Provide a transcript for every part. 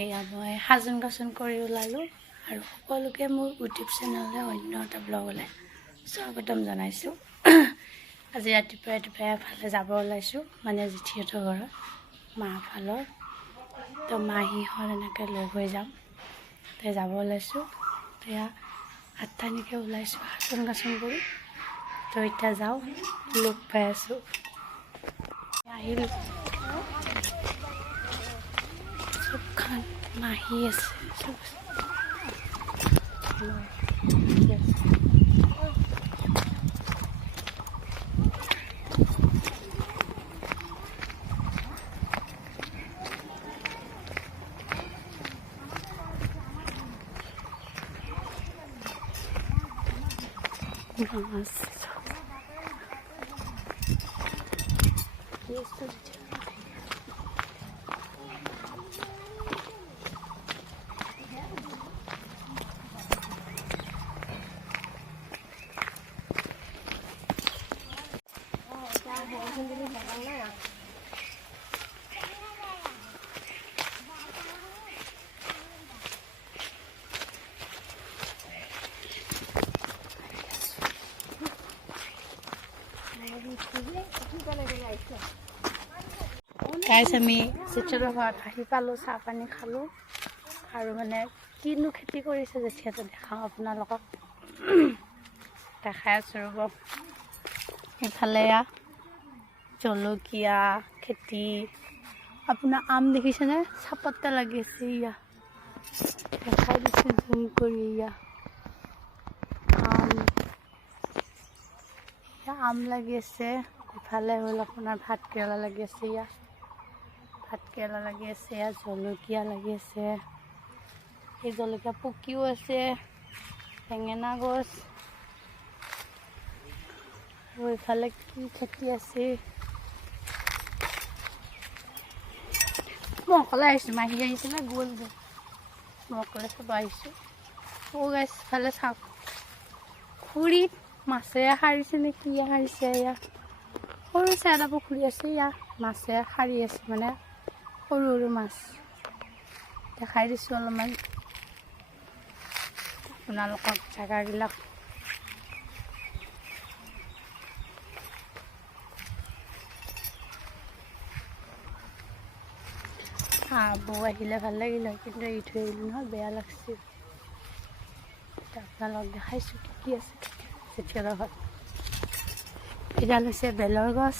এয়া মই সাজোন কাচোন কৰি ওলালোঁ আৰু সকলোকে মোৰ ইউটিউব চেনেললৈ অন্য এটা ব্লগলৈ স্বাগতম জনাইছোঁ। আজি ৰাতিপুৱাই এফালে যাব ওলাইছোঁ, মানে জেঠীহঁতৰ ঘৰত মাৰ ফালৰ। তো মাহীহঁত এনেকৈ লগ হৈ যাম, তাই যাব ওলাইছোঁ। এয়া 8টানিকৈ ওলাইছোঁ সাজোন কাচোন কৰি। তো এতিয়া যাওঁ, লগ পাই আছোঁ। আহিলোঁ, চবখন মাহী আছে, চব গাইছ, আমি জেঠীহঁতৰ ঘৰত আহি পালোঁ, চাহ পানী খালোঁ আৰু মানে কিনো খেতি কৰিছে জেঠীহঁতে দেখাওঁ আপোনালোকক। দেখাই আছোঁ ৰ'ব। এইফালে জলকীয়া খেতি, আপোনাৰ আম দেখিছেনে? চাপতে লাগি আছে। ইয়া দেখাই দিছোঁ জুম কৰি। আম লাগি আছে। ইফালে হ'ল আপোনাৰ ভাত কেৰেলা লাগি আছে। ভাত কেৰেলা লাগি আছে, জলকীয়া লাগি আছে। এই জলকীয়া পকিও আছে, বেঙেনা গছ। আৰু ইফালে কি খেতি আছে? মই অকলে আহিছোঁ, মাহী আহিছিলে গ'ল যে, মই অকলে চাব আহিছোঁ। গাইছ, ইফালে চাওক, খুৰীত মাছে সাৰিছে নে কি সাৰিছে? সৰু চাই পুখুৰী আছে, মাছে সাৰি আছে, মানে সৰু সৰু মাছ। দেখাই দিছোঁ অলপমান আপোনালোকক জেগাবিলাক। বৌ আহিলে ভাল লাগিল হয়, কিন্তু এৰি থৈ আহিলোঁ নহয়, বেয়া লাগছে। আপোনালোকক দেখাইছোঁ কি কি আছে জেঠীহঁতৰ ঘৰত। এডাল হৈছে বেলৰ গছ,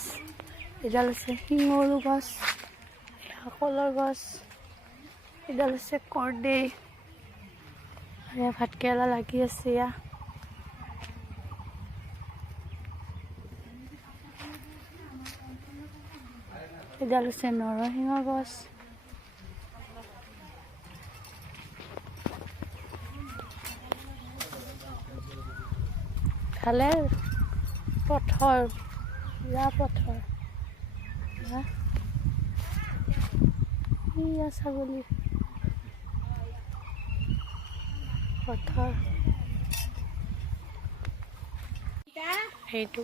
এডাল হৈছে শিঙৰু গছ, কলৰ গছ, এডাল হৈছে কৰ্দৈ, আৰু ভাত কেৰেলা লাগি আছে। এডাল হৈছে নৰসিংহ গছ। খালে পথৰ, পথৰ ছাগলী পথৰ। সেইটো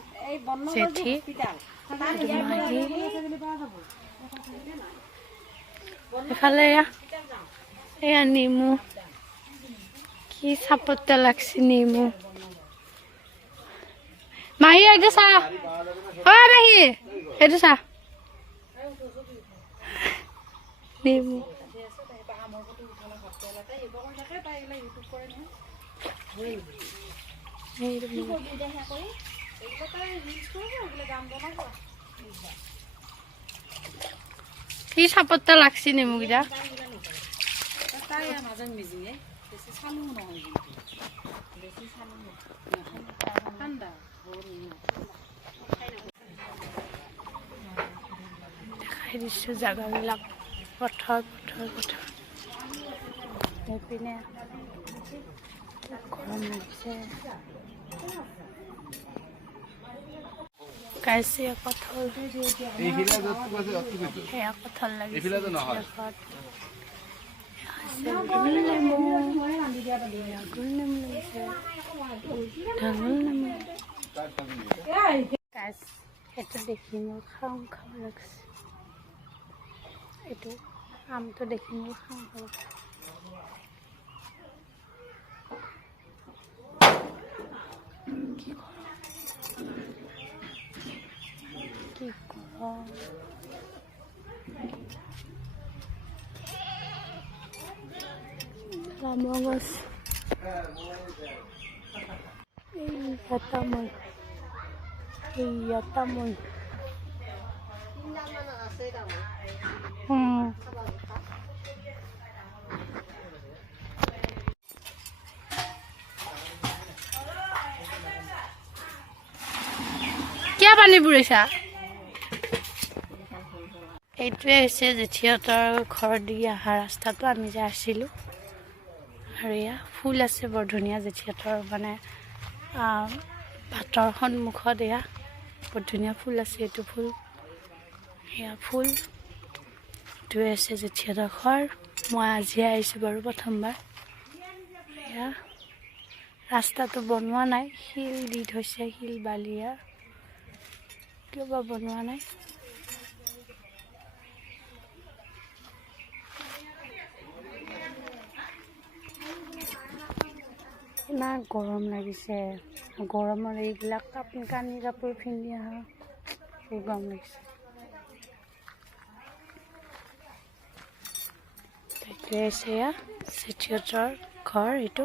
জেঠী, মাহী। এফালে এয়া নেমু, কি চাপতে লাগছে নেমু। মাহী এইটো চা, মাহী এইটো চা, নেমু। কি চাপতে লাগছে নেমুকেইটা। দেখাই দিছোঁ জেগাবিলাক, পথৰ। এইপিনে গৰম লাগিছে। গাইছে কঁঠাল, সেয়া কঁঠাল লাগিছে। গোল নেমু লাগিছে, ডাঙৰ নেমু। এইটো দেখি মোৰ খাওঁ লাগছে। এইটো আমটো দেখি মোৰ খাওঁ খাওঁ কি গৰম আমৰ গছ এই তামোল কিয় পানী বুৰিছা এইটোৱে হৈছে জেঠিহঁতৰ ঘৰ দি অহা ৰাস্তাটো আমি যে আছিলোঁ আৰু এয়া ফুল আছে বৰ ধুনীয়া জেঠিহঁতৰ মানে ভাতৰ সন্মুখত এয়া বৰ ধুনীয়া ফুল আছে এইটো ফুল এয়া ফুল এইটোৱে আছে জেঠিহঁতৰ ঘৰ মই আজি আহিছোঁ বাৰু প্ৰথমবাৰ এয়া ৰাস্তাটো বনোৱা নাই শিল দি থৈছে শিল বালিয়া কিয় বা বনোৱা নাই ইমান গৰম লাগিছে গৰমৰ এইবিলাক কানি কাপোৰ পিন্ধি আহা বহুত গৰম লাগিছে এইটোৱে আছে এয়া জেঠিহঁতৰ ঘৰ এইটো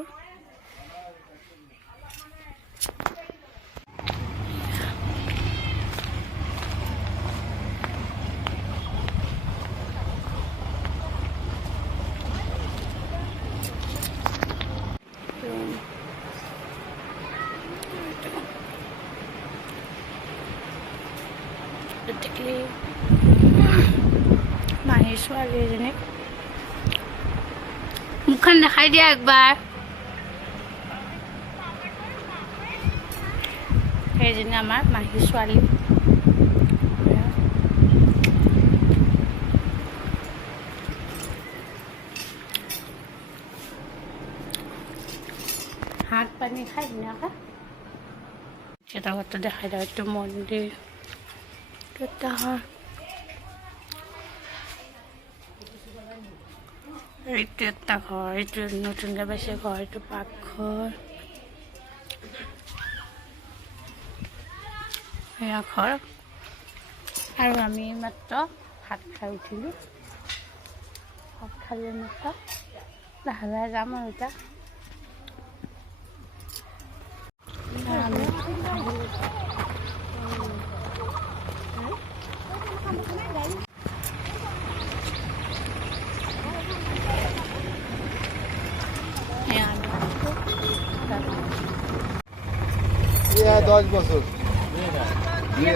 গতিকে মাহীৰ ছোৱালী এজনী মুখখন দেখাই দিয়া একবাৰ সেইজনী আমাৰ মাহীৰ ছোৱালী হাত পানী খাই ধুনীয়াকৈ এটা ঘৰটো দেখাই দিয়া এইটো মন্দিৰ এটা ঘৰ এইটো একটা ঘৰ এইটো নতুনকৈ পাইছে ঘৰ এইটো পাকঘৰ এয়া ঘৰ আৰু আমি মাত্ৰ ভাত খাই উঠিলোঁ ভাত খালি মাত্ৰ লাহে লাহে যাম আৰু এতিয়া Yeah, 10 বছৰ দিয়ে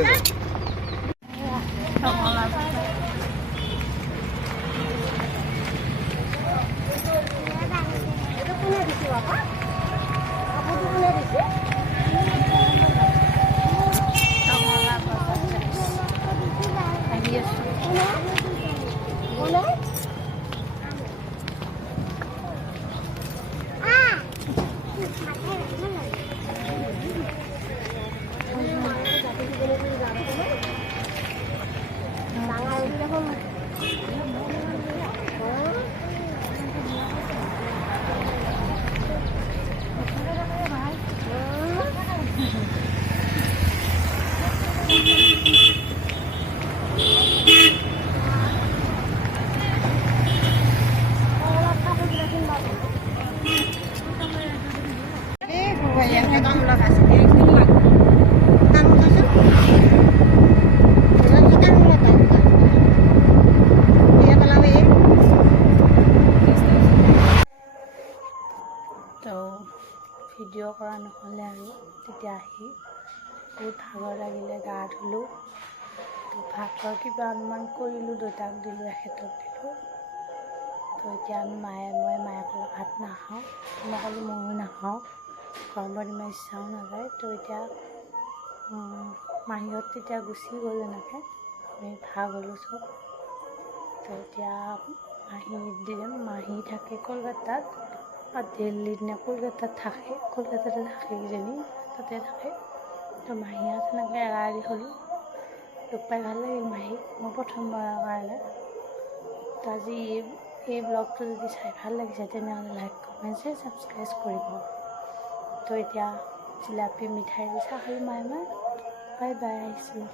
দাও ভিডিঅ' কৰা নহ'লে আৰু তেতিয়া আহি বহুত ভাগৰ লাগিলে গা ধুলোঁ তো ভাতৰ কিবা অনুমান কৰিলোঁ দেউতাক দিলোঁ এখেতক দিলোঁ তো এতিয়া আমি মই মায়ে ক'লে ভাত নাখাওঁ মই ক'লোঁ ময়ো নাখাওঁ গৰমত ইমান ইচ্ছাও নাযায় তো এতিয়া মাহীহঁত তেতিয়া গুচি গ'ল এনেকৈ আমি ভাগ হ'লোঁ চব তো এতিয়া মাহী থাকে কলকাতাত দিল্লীত নে কলকাতাত থাকে কলকাতাতে থাকে কিজানি তাতে থাকে তো মাহীহঁত সেনেকৈ এৰা এৰি হ'লোঁ লগ পাই ভাল লাগিল মাহীক মই প্ৰথমবাৰৰ কাৰণে তো তো আজি এই ব্লগটো যদি চাই ভাল লাগিছে তেনেহ'লে লাইক কমেণ্ট ছাবস্ক্ৰাইব কৰিব। তো এতিয়া জিলাপি মিঠাই দি চাহ খালোঁ মায়ে বাই বাই আহিছোঁ।